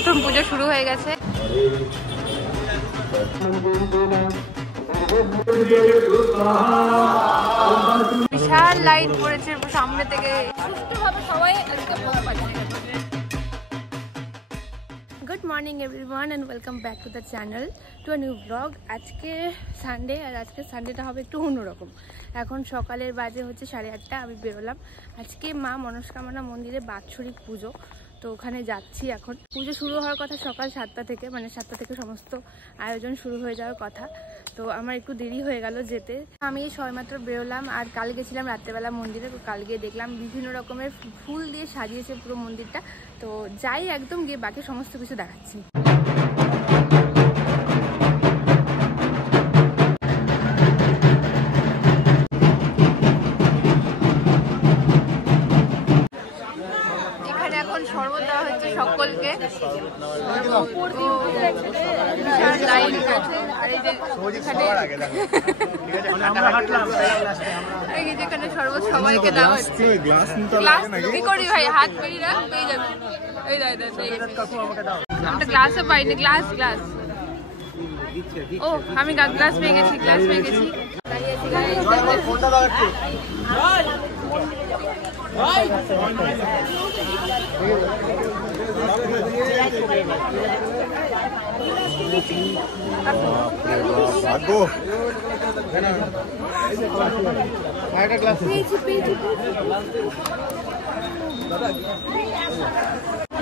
প্রথম পুজো শুরু হয়ে গেছে। বিশাল লাইন পড়েছে সামনে থেকে, সুষ্ঠুভাবে সবাই good morning everyone and welcome back to the channel to a new blog. আজকে সানডে, আর আজকে সানডেটা হবে একটু অন্যরকম। এখন সকালের বাজে হচ্ছে 8:30, আমি বেরোলাম। আজকে মা মনস্কামনা মন্দিরে বাৎসরিক পুজো, তো ওখানে যাচ্ছি। এখন পুজো শুরু হওয়ার কথা সকাল 7টা থেকে, মানে 7টা থেকে সমস্ত আয়োজন শুরু হয়ে যাওয়ার কথা, তো আমার একটু দেরি হয়ে গেল যেতে। আমি সবেমাত্র বেরোলাম, আর কাল গেছিলাম রাত্রেবেলা মন্দিরে, তো কাল গিয়ে দেখলাম বিভিন্ন রকমের ফুল দিয়ে সাজিয়েছে পুরো মন্দিরটা। তো যাই একদম গিয়ে বাকি সমস্ত কিছু দেখাচ্ছি। এখন শরবত দেওয়া হচ্ছে সকলকে। যেখানে শরবত সবাইকে দেওয়া হচ্ছে। কি করি ভাই, হাত বেরিয়ে রাখ, পেয়ে যাবে। আমি তো গ্লাসও পাইনি, গ্লাস ও আমি গ্লাস পেয়ে গেছি,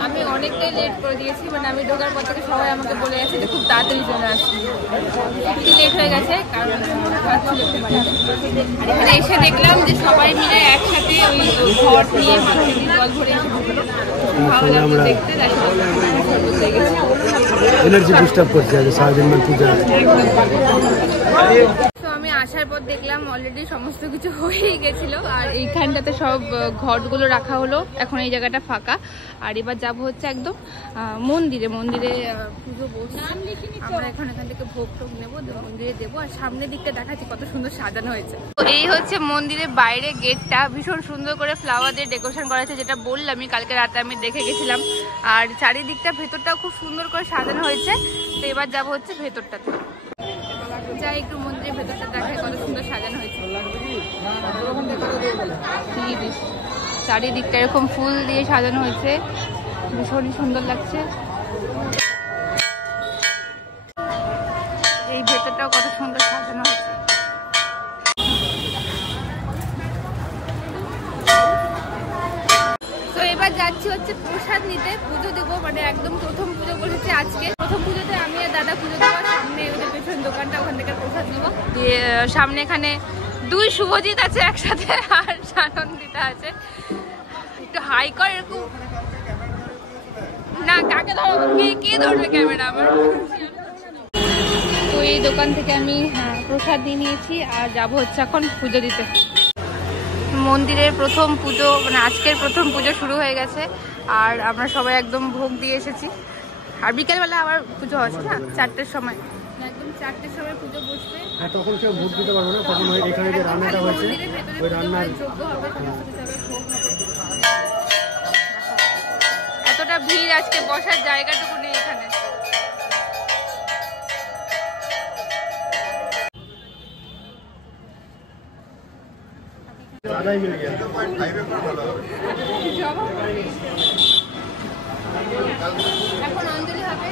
আমি অনেকটাই লেট করে দিয়েছি, মানে আমি ঢোকার পর থেকে সবাই আমাকে বলে গেছে যে খুব তাড়াতাড়ি চলে আসছি। একটু লেট হয়ে গেছে কারণ এখানে এসে দেখলাম যে সবাই মিলে একসাথে ওই ঘর নিয়ে মাথায় জল ভরে এসে ঢুকলো। ভালো লাগলো দেখতে, এনার্জি বুস্ট আপ করছে সারাদিন পূজা। আমি আসার পর দেখলাম অলরেডি সমস্ত কিছু হয়েই গেছিল, আর এইখানটাতে সব ঘটগুলো রাখা হলো। এখন এই জায়গাটা ফাঁকা, আর এবার যাবো হচ্ছে একদম মন্দিরে পুজো বসে আমরা এখন এখান থেকে ভোগ টোগ নেবো, মন্দিরে দেবো। আর সামনের দিকটা দেখাচ্ছি কত সুন্দর সাজানো হয়েছে। তো এই হচ্ছে মন্দিরের বাইরে গেটটা, ভীষণ সুন্দর করে ফ্লাওয়ার দিয়ে ডেকোরেশন করা হয়েছে, যেটা বললামই কালকে রাতে আমি দেখে গেছিলাম। আর চারিদিকটা ভেতরটাও খুব সুন্দর করে সাজানো হয়েছে। তো এবার যাবো হচ্ছে ভেতরটাতে, যাই একটু মন্দিরের ভেতরটা দেখায় কত সুন্দর সাজানো হয়েছে। চারিদিকটা এরকম ফুল দিয়ে সাজানো হয়েছে, ভীষণই সুন্দর লাগছে। এই ভেতরটাও কত সুন্দর সাজানো হয়েছে। তো এবার যাচ্ছি হচ্ছে প্রসাদ নিতে, পুজো দেবো, মানে একদম প্রথম পুজো বসেছে আজকে। প্রথম পুজোতে আমি আর দাদা পুজো দেবো, সামনে ওদের পেছন দোকানটা, ওখান থেকে প্রসাদ নেবো। দিয়ে সামনে এখানে দুই শুভজিৎ আছে একসাথে, আর সানন্দিতা আছে। একটু হাই কর এরকম না, কাকে ধরবো, কে ধরবে ক্যামেরা আমার। তো এই দোকান থেকে আমি প্রসাদ নিয়ে নিয়েছি, আর যাবো হচ্ছে এখন পুজো দিতে। মন্দিরের প্রথম পুজো, মানে আজকের প্রথম পুজো শুরু হয়ে গেছে, আর আমরা সবাই একদম ভোগ দিয়ে এসেছি। আর বিকেলবেলা আবার পুজো আছে না 4টের সময়, একদম 4টের সময় পুজো বসবে। তখন কেউ ভোগ দিতে পারবো না, তখন এখানে যে রান্নাটা হয়েছে ওই রান্নার যোগ্য হবে, এতটা ভিড়, আজকে বসার জায়গাটুকু নেই এখানে। এখন অঞ্জলি হবে,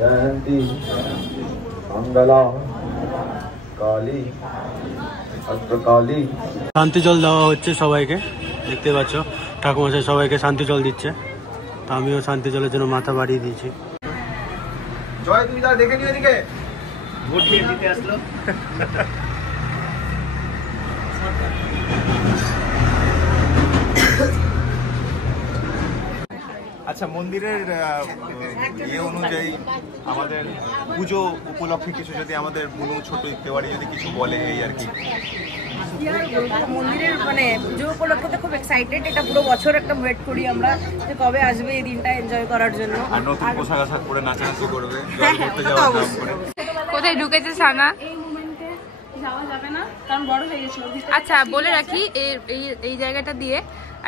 जयंती मंगला काली भद्रकाली। শান্তি জল দেওয়া হচ্ছে সবাইকে, দেখতে পাচ্ছ ঠাকুমশাই সবাইকে শান্তি জল দিচ্ছে। তো আমিও শান্তি জলের জন্য মাথা বাড়িয়ে দিয়েছি। জয়, তুমি তার দেখে নিও এদিকে, ভোট দিয়ে দিতে আসলো। আচ্ছা, মন্দিরের ইয়ে অনুযায়ী আমাদের পুজো উপলক্ষে কিছু যদি আমাদের বুনু ছোট দেওয়ারি যদি কিছু বলে, এই আর কি। মন্দিরের মানে পুজো উপলক্ষে তো খুব এক্সাইটেড, এটা পুরো বছর একটা ওয়েট করি আমরা যে কবে আসবে এই দিনটা এনজয় করার জন্য। আর নতুন পোশাক আশাক পরে নাচানাচি করবে, জল করতে যাওয়ার নাম করে। কোথায় ঢুকেছে সানা? এই মোমেন্টে যাওয়া যাবে যাবে না কারণ বড় হয়ে গেছিল। আচ্ছা বলে রাখি এই জায়গাটা দিয়ে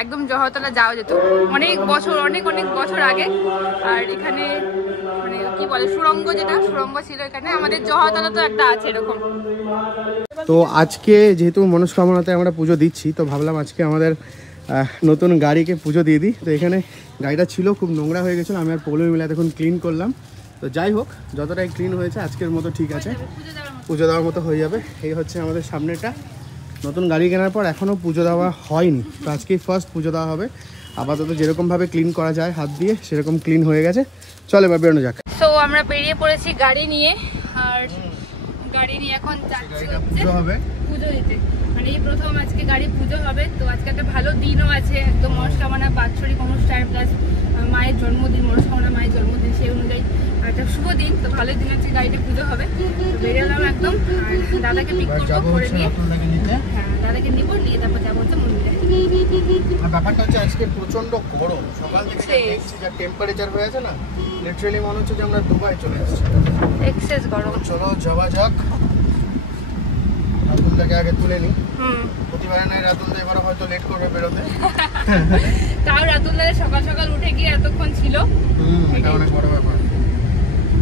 একদম জহরতলা যাওয়া যেত অনেক বছর আগে। আর এখানে মানে কি বলে সুড়ঙ্গ ছিল এখানে, আমাদের জহরতলা তো একটা আছে এরকম। তো আজকে যেহেতু মনস্কামনাতে আমরা পুজো দিচ্ছি, তো ভাবলাম আজকে আমাদের নতুন গাড়িকে পুজো দিয়ে দিই। তো এখানে গাড়িটা ছিল খুব নোংরা হয়ে গেছিলো, আমি আর পৌলমি মিলে এখন ক্লিন করলাম। তো যাই হোক, যতটাই ক্লিন হয়েছে আজকের মতো ঠিক আছে, পুজো দেওয়ার মতো হয়ে যাবে। এই হচ্ছে আমাদের সামনেটা। নতুন গাড়ি কেনার পর এখনও পুজো দেওয়া হয়নি, তো আজকেই ফার্স্ট পুজো দেওয়া হবে। আপাতত যেরকমভাবে ক্লিন করা যায় হাত দিয়ে সেরকম ক্লিন হয়ে গেছে। চলো এবার বেরোনো যাক। তো আমরা বেরিয়ে পড়েছি গাড়ি নিয়ে, আর গাড়ি নিয়ে এখন যাচ্ছি পুজো দিতে। মানে এই প্রথম আজকে গাড়ি পুজো হবে। তো আজকে একটা ভালো দিনও আছে, একদম মনস্কামনা বাৎসরিক অনুষ্ঠান প্লাস মায়ের জন্মদিন, মনস্কামনা মায়ের জন্মদিন, সেই অনুযায়ী একটা শুভ দিন। তো ভালো দিন আছে, গাড়িতে পুজো হবে। বেরিয়ে এলাম একদম, আর দাদাকে পিক করবো, করে নিয়ে হ্যাঁ দাদাকে নিবো, নিয়ে তারপর যাবো হচ্ছে মন্দিরে। ব্যাপারটা হচ্ছে আজকে প্রচন্ড গরম, সকাল থেকে দেখছি যা টেম্পারেচার হয়ে আছে না, লিটারালি মনে হচ্ছে যে আমরা দুবাই চলে এসেছি, এক্সেস গরম। চলো যাওয়া যাক। রাতুলদাকে আগে তুলে নিই। প্রতিবারে নাই রাতুলদা, এবারে হয়তো লেট করবে বেরোতে। তাও রাতুলদা সকাল সকাল উঠে গিয়ে এতক্ষণ ছিল, এটা অনেক বড় ব্যাপার।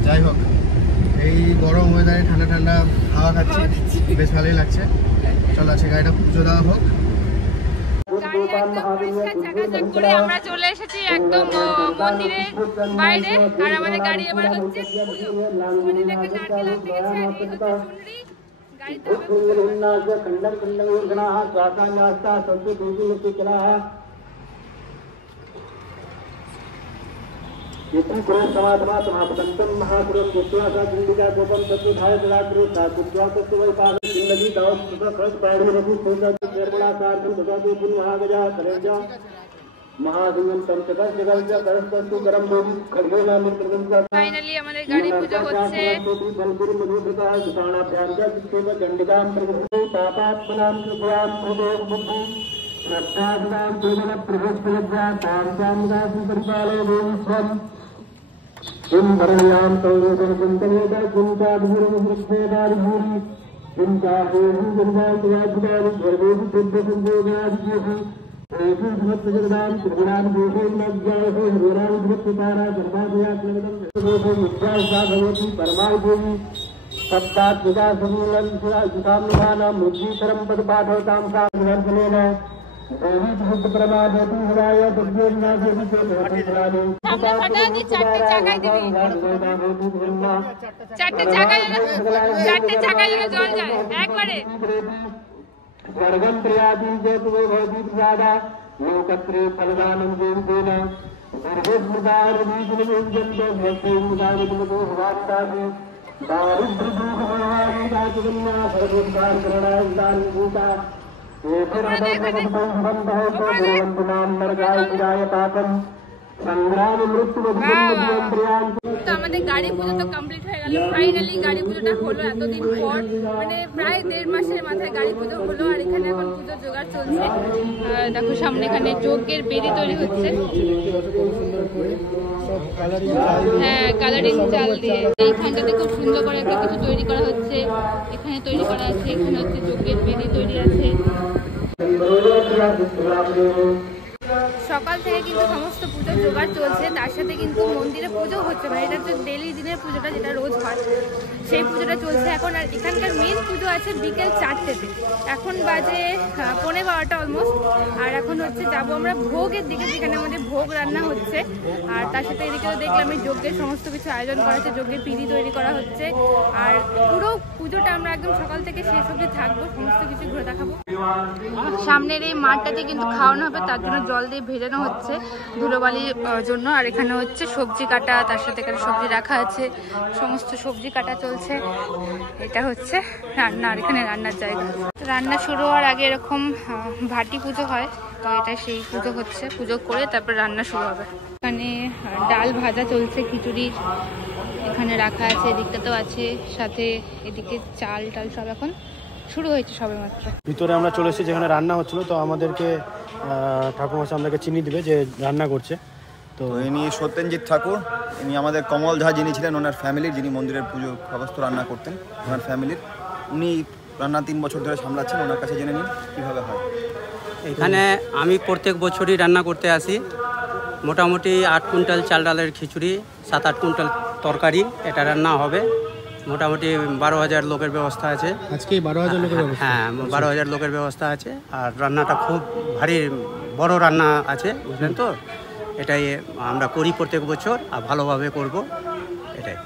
যাই হোক, এই গরম ওয়েদারে ঠান্ডা ঠান্ডা হাওয়া খাচ্ছি, বেশ ভালোই লাগছে। চলো আছে গাড়িটা পুজো দেওয়া হোক। করে আমরা চলে এসেছি একদম মন্দিরের বাইরে, আর আমাদের গাড়ি এবার হচ্ছে পুজো। মন্দিরে একটা নারকেল আনতে গেছে, এই হচ্ছে চুনরি। গাড়িতে ফাইনালি আমাদের গাড়ি পুজো হচ্ছে। চারটে চাকায় জল যায় একবারে। তো আমাদের গাড়ি পুজো তো কমপ্লিট হয়ে গেল, ফাইনালি গাড়ি পুজোটা হলো এতদিন পর, মানে প্রায় 1.5 মাসের মাথায় গাড়ি পুজো হলো। আর এখানে এখন পুজো জোগাড় চলছে, দেখো সামনে এখানে যজ্ঞের বেদি তৈরি হচ্ছে। হ্যাঁ কালারিং চাল দিয়ে এইখানটাতে খুব সুন্দর করে একটা কিছু তৈরি করা হচ্ছে, এখানে তৈরি করা আছে, এখানে হচ্ছে যজ্ঞের বেদি তৈরি আছে। সকাল থেকে কিন্তু সমস্ত পুজো জোগাড় চলছে, তার সাথে কিন্তু মন্দিরে পুজো হচ্ছে, মানে এটা হচ্ছে ডেলি দিনের পুজোটা যেটা রোজ হয় সেই পুজোটা চলছে এখন। আর এখানকার মেন পুজো আছে বিকেল 4টেতে, এখন বাজে 11:15 অলমোস্ট। আর এখন হচ্ছে যাবো আমরা ভোগের দিকে, যেখানে আমাদের ভোগ রান্না হচ্ছে। আর তার সাথে এদিকে তো দেখলাম এই যজ্ঞের সমস্ত কিছু আয়োজন করা হচ্ছে, যজ্ঞের পিঁড়ি তৈরি করা হচ্ছে। আর পুরো পুজোটা আমরা একদম সকাল থেকে শেষ অবধি থাকবো, সমস্ত কিছু ঘুরে দেখাবো। সামনের এই মাঠটাতে কিন্তু খাওয়ানো হবে, তার জন্য জল দিয়ে ভেজানো হচ্ছে ধুলোবালির জন্য। আর এখানে হচ্ছে সবজি কাটা, তার সাথে এখানে সবজি রাখা আছে, সমস্ত সবজি কাটা চলছে। এটা হচ্ছে রান্না, আর এখানে রান্নার জায়গা। রান্না শুরু হওয়ার আগে এরকম ভাটি পুজো হয়, তো এটা সেই পুজো হচ্ছে, পুজো করে তারপর রান্না শুরু হবে। এখানে ডাল ভাজা চলছে, খিচুড়ি এখানে রাখা আছে, এদিকটাতেও আছে, সাথে এদিকে চাল টাল সব এখন শুরু হয়েছে সবে মাত্র। ভিতরে আমরা চলে এসেছি যেখানে রান্না হচ্ছিল, তো আমাদেরকে ঠাকুরমশাই আমাদেরকে চিনি দিবে যে রান্না করছে। তো ইনি সত্যেনজিৎ ঠাকুর, ইনি আমাদের কমল ঝা যিনি ছিলেন ওনার ফ্যামিলির, যিনি মন্দিরের পুজো সমস্ত রান্না করতেন ওনার ফ্যামিলির। উনি রান্না 3 বছর ধরে সামলাচ্ছেন, ওনার কাছে জেনে নিন কীভাবে হয়। এখানে আমি প্রত্যেক বছরই রান্না করতে আসি। মোটামুটি 8 কুইন্টাল চাল ডালের খিচুড়ি, 7-8 কুইন্টাল তরকারি, এটা রান্না হবে। মোটামুটি 12,000 লোকের ব্যবস্থা আছে। আজকে 12,000 লোকের ব্যবস্থা? হ্যাঁ, 12,000 লোকের ব্যবস্থা আছে। আর রান্নাটা খুব ভারী বড় রান্না আছে, বুঝলেন তো। এটাই আমরা করি প্রত্যেক বছর, আর ভালোভাবে করব, এটাই।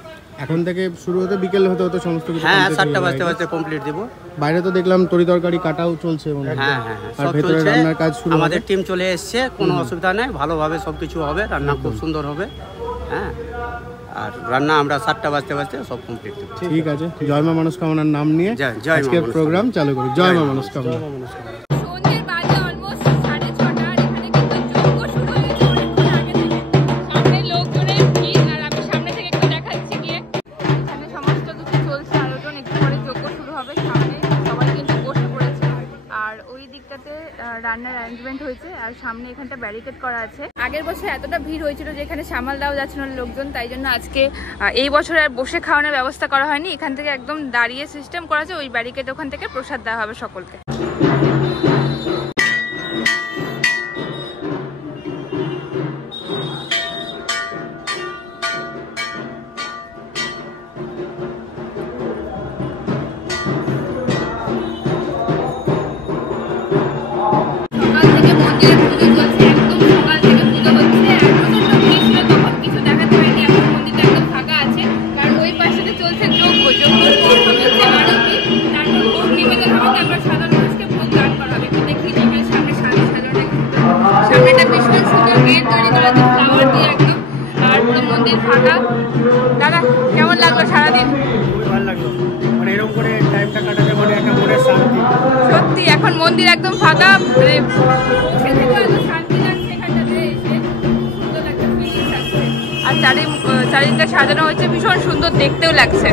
এখন থেকে শুরু হতে বিকেল হতে হতে সমস্ত কিছু? হ্যাঁ, 7টা বাজতে কমপ্লিট দেবো। বাইরে তো দেখলাম তরি তরকারি কাটাও চলছে। হ্যাঁ, আর সব ভেতরে চলছে। রান্নার কাজ শুরু? আমাদের টিম চলে এসছে, কোনো অসুবিধা নেই, ভালোভাবে সব কিছু হবে, রান্না খুব সুন্দর হবে। হ্যাঁ, আর রান্না আমরা 7টা বাজতে সব কমপ্লিট দেবো। ঠিক আছে, জয় মা মনস্কামনার নাম নিয়ে জয় আজকে প্রোগ্রাম চালু করি। জয় মা মনস্কামনা। সন্ধ্যের বাজে অলমোস্ট 6:30, আর এখানে কিন্তু যজ্ঞ শুরু হয়ে গেছে অনেকক্ষণ আগে থেকে। সামনে লোকজনের ভিড়, আর আমি সামনে থেকে একটু দেখাচ্ছি গিয়ে। এখানে সমস্ত কিছু চলছে, আয়োজন, একটু পরে যজ্ঞ শুরু হবে। সামনে সবাই কিন্তু বসে পড়েছে, আর ওই দিকটাতে রান্নার অ্যারেঞ্জমেন্ট হয়েছে, আর সামনে এখানটা ব্যারিকেড করা আছে। আগের বছর এতটা ভিড় হয়েছিল যে এখানে সামাল দেওয়া যাচ্ছিল না লোকজন, তাই জন্য আজকে এই বছর আর বসে খাওয়ানোর ব্যবস্থা করা হয়নি। এখান থেকে একদম দাঁড়িয়ে সিস্টেম করা আছে, ওই ব্যারিকেড ওখান থেকে প্রসাদ দেওয়া হবে সকলকে। সকাল থেকে মন্দিরে পুজো চলছে, একদম সকাল থেকে পুজো হচ্ছে। আর প্রচন্ড ভিড় ছিল, তখন কিছু দেখাতে পারিনি। এখন মন্দিরটা একদম ফাঁকা আছে, কারণ ওই পাশেতে চলছে যজ্ঞ। যজ্ঞের পর হবে হচ্ছে আরতি, তারপর ভোগ নিবেদন হবে, তারপর সাধারণ মানুষকে ভোগ দান করা হবে। একটু দেখি এখানে সামনেটা ভীষণ সুন্দর গেট তৈরি করা আছে ফ্লাওয়ার দিয়ে একদম, আর পুরো মন্দির ফাঁকা। দাদা, কেমন লাগলো সারাদিন? ভালো লাগলো, মানে এরকম করে টাইমটা কাটাতে মানে একটা মনের শান্তি। সত্যি এখন মন্দির একদম ফাঁকা, মানে বসে থেকে এত শান্তি লাগছে এখানটাতে এসে, সুন্দর লাগছে, ফিলিংস আসছে। আর চারিদিকটা সাজানো হচ্ছে, ভীষণ সুন্দর দেখতেও লাগছে।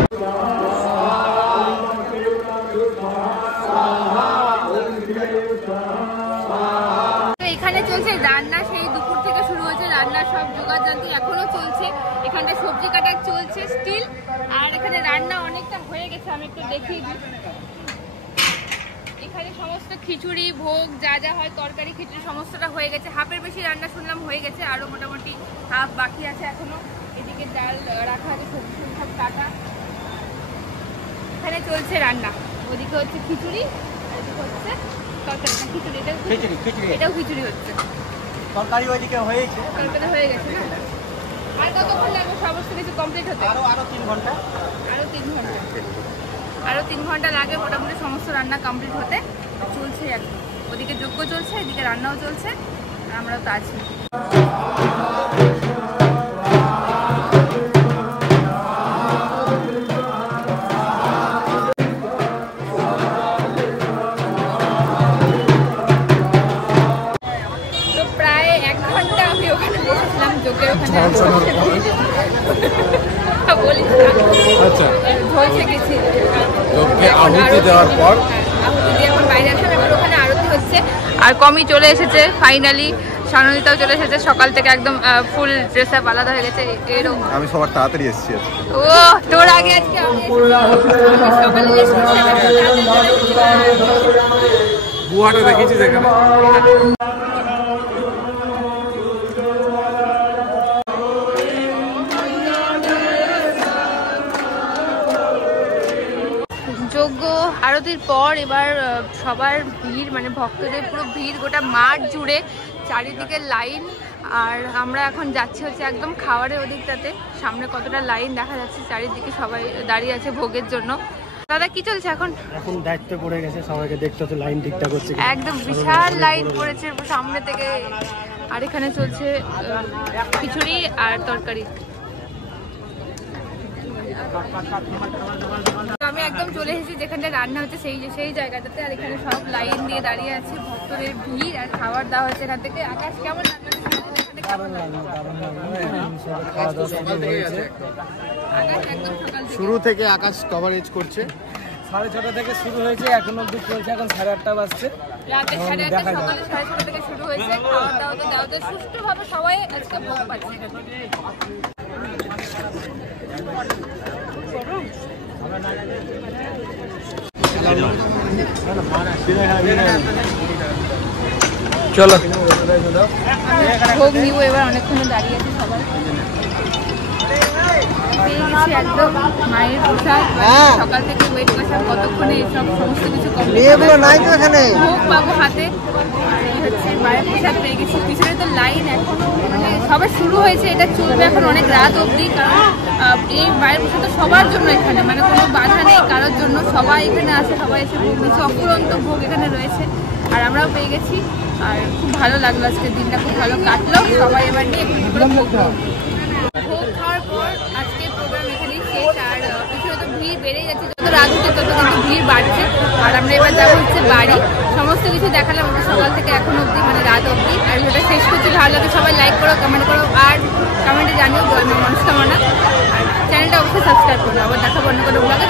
এখানে চলছে রান্না, সেই দুপুর থেকে শুরু হয়েছে রান্নার সব জোগাড়যন্ত্র এখনো চলছে। এখানটা সবজি কাটা চলছে স্টিল, আর এখানে রান্না অনেকটা হয়ে গেছে, আমি একটু দেখিয়ে দিই। এখানে সমস্ত খিচুড়ি ভোগ যা যা হয়, তরকারি খিচুড়ি সমস্তটা হয়ে গেছে। হাফের বেশি রান্না শুনলাম হয়ে গেছে, আরো মোটামুটি হাফ বাকি আছে এখনো। এদিকে ডাল রাখা আছে, সবজি সব কাটা। এখানে চলছে রান্না, ওদিকে হচ্ছে খিচুড়ি, এদিকে হচ্ছে তরকারি। না, খিচুড়ি, এটাও খিচুড়ি হচ্ছে। তরকারি ওইদিকে হয়েছে, তরকারি হয়ে গেছে না? আর কতক্ষণ লাগবে সমস্ত কিছু কমপ্লিট হতে? আরো 3 ঘন্টা। আরো 3 ঘন্টা, আরো 3 ঘন্টা লাগে মোটামুটি সমস্ত রান্না কমপ্লিট হতে। চলছে এখন, ওদিকে যজ্ঞ চলছে, এদিকে রান্নাও চলছে, আর আমরাও তো আছি। তো প্রায় 1 ঘন্টা আমি ওখানে বসেছিলাম যজ্ঞের ওখানে। বলিস না, ঝলসে গেছি আহুতি দেওয়ার পর। আহুতি দিয়ে এখন বাইরে আসলাম, এবার ওখানে আরতি হচ্ছে। আর কমই চলে এসেছে ফাইনালি, সানন্দিতাও চলে এসেছে সকাল থেকে, একদম ফুল ড্রেস আপ আলাদা হয়ে গেছে এরকম। আমি সবার তাড়াতাড়ি এসেছি। ও তোর আগে আজকে আমি সকালে গুয়াহাটা দেখেছি যেখানে। যজ্ঞ আরতির পর এবার সবার ভিড়, মানে ভক্তদের পুরো ভিড় গোটা মাঠ জুড়ে, চারিদিকে লাইন। আর আমরা এখন যাচ্ছি হচ্ছে একদম খাওয়ারের ওদিকটাতে। সামনে কতটা লাইন দেখা যাচ্ছে, চারিদিকে সবাই দাঁড়িয়ে আছে ভোগের জন্য। দাদা, কি চলছে এখন? এখন দায়িত্ব পড়ে গেছে সবাইকে দেখতে হচ্ছে লাইন ঠিকঠাক হচ্ছে। একদম বিশাল লাইন পড়েছে সামনে থেকে। আর এখানে চলছে খিচুড়ি আর তরকারি। আমি একদম চলে এসেছি যেখানটা রান্না হচ্ছে সেই জায়গাটাতে, আর এখানে সব লাইন দিয়ে দাঁড়িয়ে আছে, ভক্তদের ভিড়, আর খাবার দেওয়া হচ্ছে এখান থেকে। আকাশ কেমন লাগলো? শুরু থেকে আকাশ কভারেজ করছে। 6:30 থেকে শুরু হয়েছে, এখন অব্দি চলছে, এখন 8:30 বাজছে। রাতে 8:30, সকালে 6:30 থেকে শুরু হয়েছে। খাওয়া দাওয়াতে সুষ্ঠুভাবে সবাই আজকে ভোগ পাচ্ছে। চলো ভোগ নিব এবার, অনেকক্ষণ দাঁড়িয়ে আছে সবাই। পেয়ে গেছি একদম মায়ের প্রসাদ, সকাল থেকে ওয়েট করছি কতক্ষণে এসব সমস্ত কিছু ভোগ পাবো হাতে। আর এই হচ্ছে মায়ের প্রসাদ পেয়ে গেছি। পিছনে তো লাইন এখনো মানে সবার শুরু হয়েছে, এটা চলবে এখন অনেক রাত অবধি, কারণ এই মায়ের প্রসাদ তো সবার জন্য এখানে, মানে কোনো বাধা নেই কারোর জন্য, সবাই এখানে আসে, সবাই এসে ভোগ দিচ্ছে, অফুরন্ত ভোগ এখানে রয়েছে। আর আমরাও পেয়ে গেছি, আর খুব ভালো লাগলো, আজকে দিনটা খুব ভালো কাটলো। সবাই এবার নিয়ে একটু করে ভোগ খাওয়ার পর আজকে প্রোগ্রাম এখানেই শেষ। আর পিছনে তো ভিড় বেড়ে যাচ্ছে, যত রাত হচ্ছে তত কিন্তু ভিড় বাড়ছে। আর আমরা এবার যাবো হচ্ছে বাড়ি। সমস্ত কিছু দেখালাম আমাদের সকাল থেকে এখন অবধি, মানে রাত অবধি। আর ভিডিওটা শেষ করছি, ভালো লাগে সবাই লাইক করো, কমেন্ট করো, আর কমেন্টে জানিও জয় মা মনস্কামনা। আর চ্যানেলটা অবশ্যই সাবস্ক্রাইব করো। আবার দেখাবো অন্য কোনো ব্লগে।